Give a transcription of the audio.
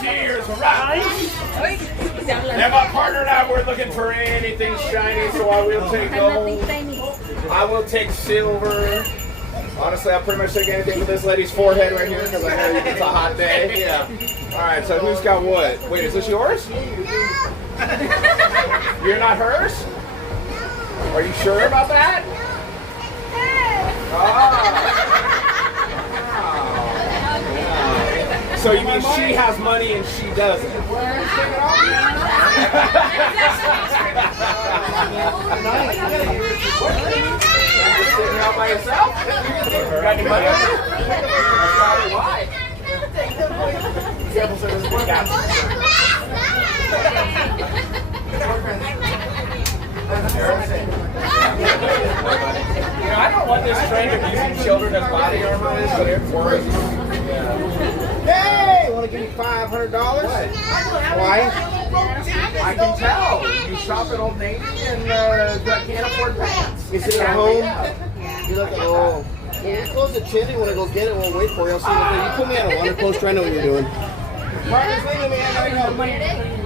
Cheers, right? Now my partner and I were looking for anything shiny, so I will take gold. I will take silver. Honestly, I'll pretty much take anything with this lady's forehead right here because I know it's a hot day. Yeah. All right. So who's got what? Wait, is this yours? No. You're not hers? Are you sure about that? Oh. So you mean she has money and she doesn't? Sitting out by yourself? Got any money? Why? You know, I don't want this trend of using children as body armor, but it works. Hey, want to give me $500? Why? I can tell. You shop at Old Navy and can't afford pants. You sit at home, you look at, oh, we'll close the chili when I go get it, we'll wait for you. I'll see you. You put me out of water close, try to know what you're doing. Marcus, leave me, I gotta go.